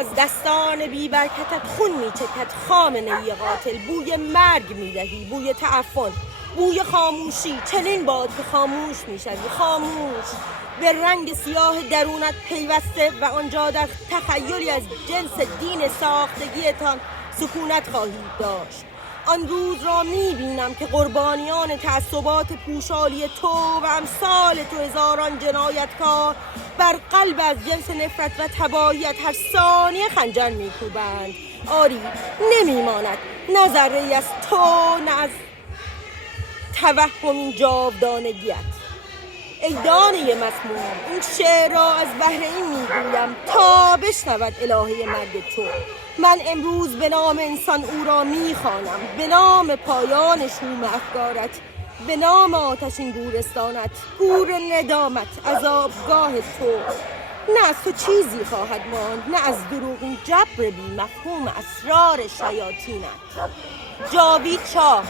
از دستان بی برکتت خون میچکد خامنه‌ای قاتل. بوی مرگ میدهی، بوی تعفن، بوی خاموشی. چنین باد که خاموش میشوی، خاموش، به رنگ سیاه درونت پیوسته و آنجا در تخیلی از جنس دین ساختگیتان سکونت خواهید داشت. آن روز را میبینم که قربانیان تعصبات پوشالی تو و امثال تو هزاران جنایتکار بر قلب از جنس نفرت و تباهیت هر ثانیه خنجر میکوبند. آری، نمیماند نه ذره‌ای از تو، نه از توهم این جاودانگیت. ای دانه مسموم، این شعر را از بهر این میگویم تا بشنود الهه مرگ تو. من امروز به نام انسان او را میخوانم، به نام پایان شوم افکارت، به نام آتشین گورستانت، گور ندامت، عذابگاه تو. نه از تو چیزی خواهد ماند، نه از دروغین جبر بی مفهوم اسرار شیاطینت. جاوید شاه.